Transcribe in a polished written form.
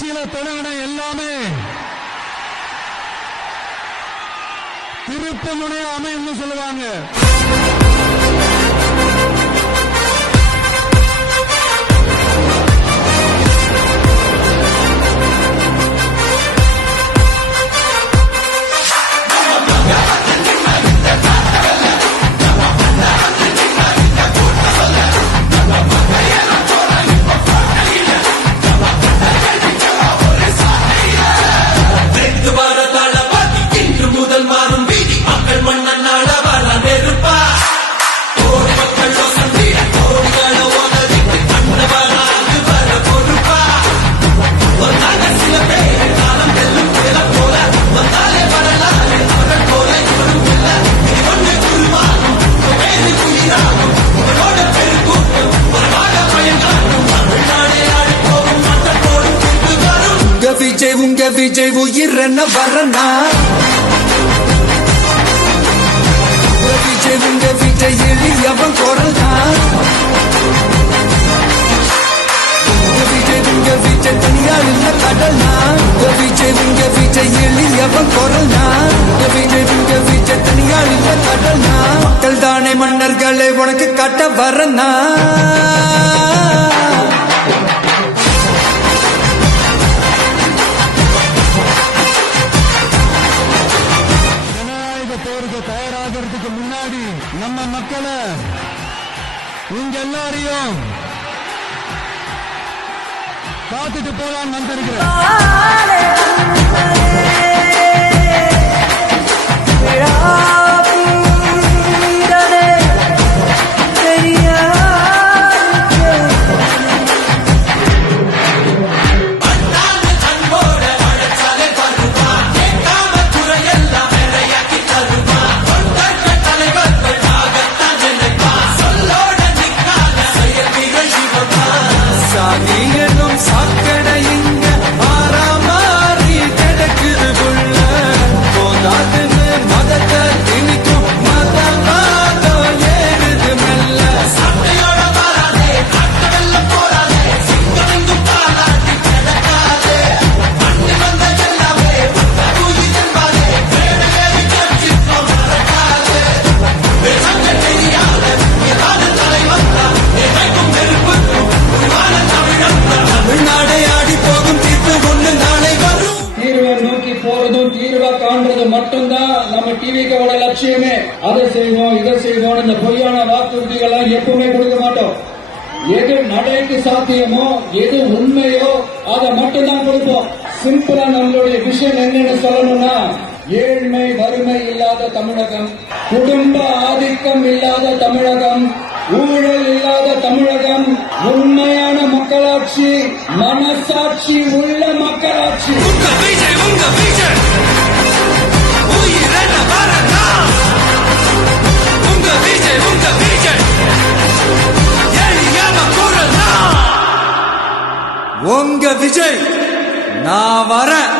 ஆட்சியில தொடங்கின எல்லாமே திருப்பு முனைய அமைன்னு சொல்லுவாங்க. உங்க விஜய் உயிரன வரனா விஜய் உங்க விஜய் எளியவன் குரல் தான் உங்க விஜய் தனியால் இல்ல கடல்னா விஜய் உங்க விஜய் எளியவன் குரல் தான் விஜய் உங்க விஜய் தனியால் இல்ல கடல்னா மக்கள் தானே மன்னர்களை உனக்கு காட்ட வரனா தயாராகிறதுக்கு முன்னாடி நம்ம மக்களை உங்க எல்லாரையும் பார்த்துட்டு போலான்னு வந்திருக்கிறேன். மட்டும்தான் நம்ம டிவிக்கோட லட்சியமே. அதை செய்வோம் இதை செய்வோம் இந்த பொய்யான வாக்குறுதிகளை எப்பவுமே கொடுக்க மாட்டோம். எது நடைக்கு சாத்தியமோ எது உண்மையோ அதை மட்டும்தான் கொடுப்போம். சிம்பிளா நம்மளுடைய விஷயம் என்னன்னு சொல்லணும்னா ஏழ்மை வறுமை இல்லாத தமிழகம், குடும்ப ஆதிக்கம் இல்லாத தமிழகம், ஊழல் இல்லாத தமிழகம், உண்மையான மக்களாட்சி, மனசாட்சி உள்ள மக்களாட்சி. உங்க விஜய் நான் வரேன்.